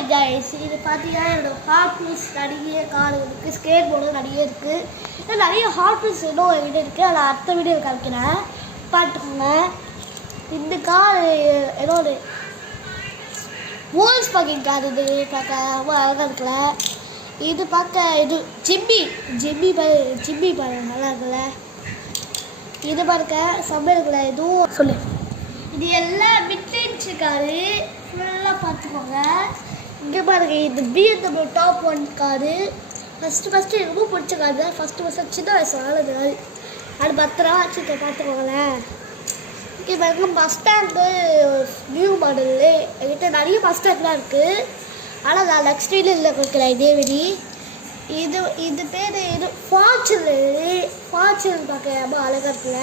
Hi guys, இது பார்த்தீங்கன்னா என்னோட ஹாட் வீல்ஸ் நிறைய கார் இருக்குது, ஸ்கேட் போர்டு நிறைய இருக்குது. இன்னும் நிறைய ஹாட் வீல்ஸ் இன்னும் என்கிட்ட இருக்குது. அதை அடுத்த வீடியோ காமிக்கிறேன், பார்த்துக்கோங்க. இந்த கார் என்னோட வோல்ஸ் பார்க்கிங் கார். இது பார்க்க ரொம்ப அழகாக இருக்குல்ல. இது பார்க்க இது ஜிம்மி பாரு நல்லா இருக்குல்ல. இது பார்க்க செம்ம இருக்குல்ல. இதுவும் சொல்லு. இது எல்லாம் மிட்ரேஞ்ச் காரு ஃபுல்லாக பார்த்துக்கோங்க. இங்கே பாருங்க, இது BMW டாப் 1 காரு. ஃபஸ்ட்டு ரொம்ப பிடிச்ச காரு தான். ஃபஸ்ட்டு சின்ன வயசு ஆனது அது 10 ரூபா வச்சுட்டு பார்த்துக்கோங்களேன். இங்கே பாருங்க, பஸ் ஸ்டாண்டு நியூ மாடலு. என்கிட்ட நிறைய பஸ் ஸ்டாண்ட்லாம் இருக்குது. ஆனால் நான் நெக்ஸ்ட் வீடியோ இல்லை கொடுக்குறேன் இதே மாரி. இது பேர் இது ஃபார்ச்சுனர் பார்க்க ரொம்ப அழகாக இருக்குல்ல.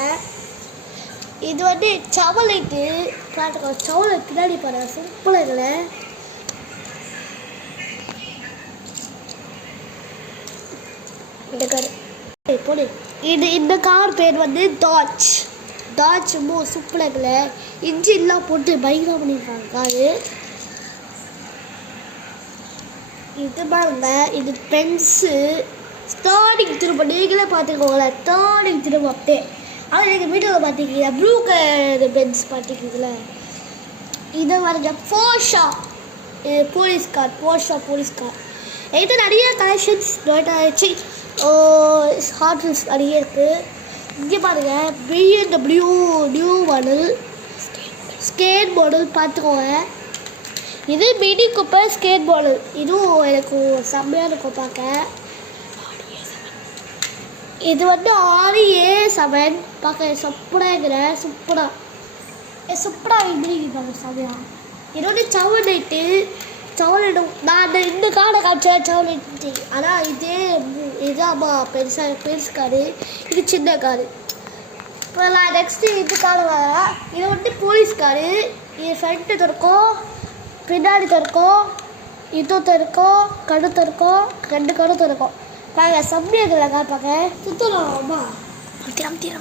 இது வந்து சவலைட்டு பார்த்துக்கோ. சவலை பின்னாடி பாரு, சிம்பிளாக இல்லை. இந்த கார் போடு. இந்த கார் பேர் வந்து டாட்ஜ் ரொம்ப சூப்பராக இருக்குல்ல. இன்ஜின்லாம் போட்டு பயங்கரம் பண்ணியிருக்காங்க காரு. இது பாருங்க, இது பென்ஸு ஸ்டார்டிங் திரும்ப நீங்களே பார்த்துக்கோங்களேன். ஸ்டார்டிங் திரும்ப அப்படியே. ஆனால் எங்கள் வீட்டில் பார்த்திங்கன்னா ப்ளூ கலர் பென்ஸ் பார்த்திக்கிங்கள. இதை பாருங்க, போர்ஷா போலீஸ் கார். என்கிட்ட நிறைய கலெக்ஷன்ஸ் ஹாட் வீல்ஸ் நிறைய இருக்குது. இங்கே பாருங்கள், BMW new model skate model பார்த்துக்கோங்க. இது மினி கூப்பர் ஸ்கேட் மாடல். இதுவும் எனக்கு செம்மையாக இருக்கும் பார்க்க. இது வந்து RA7 பார்க்க சூப்பராக இருக்கிறேன். சூப்பராக இருந்துருக்கீங்க செம்மையா. இது வந்து சவலைட்டு நான் இந்த காரை காமிச்சேன் சவலைட்டு. ஆனால் இதுதாம்மா பெருசு காரு. இது சின்ன காரு. இப்போ நான் நெக்ஸ்ட்டு இந்த காரை வரேன். இது வந்து போலீஸ் காரு. இது ஃப்ரண்ட்டு திறக்கும், பின்னாடி திறக்கும், இது திறக்கும், கடு திறக்கும், 2 கடு திறக்கும். பாருங்க, செம்மையாக இருக்குல்ல கார் பார்க்க. சுத்தலாம் அம்மா. அமுத்தி